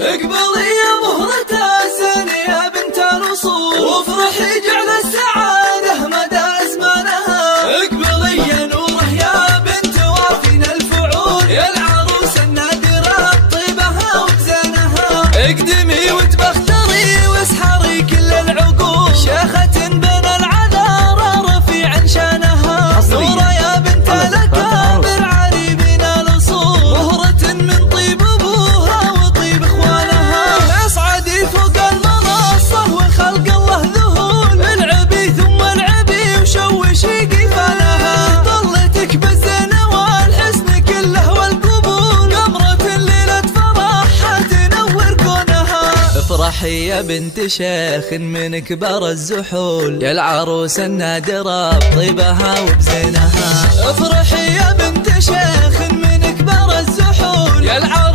اقبلي يا مهرة السن يا بنت الوصول، وافرحي جعل السعادة مدى أزمانها. اقبلي يا نوره يا بنت وافينا الفعول، يا العروس النادرة طيبها وبزينها. اقدمي وتبختري واسحري كل العقول، شيخة بين العذارى رفيع شانها. نورة يا بنت الأكابر عريبين الأصول، مهرة من طيب أبوها وطيب إخوانها. اصعدي فوق المنصة وخلق الله ذهول، العبي ثم العبي وشوشي قفالها. طلتك بالزين والحسن كله والقبول، قمرة ليلة فرحها تنور كونها. افرحي يا بنت شيخ من كبار الزحول، يا العروس النادرة بطيبها وبزينها. افرحي يا بنت شيخ من كبار الزحول، يا العروس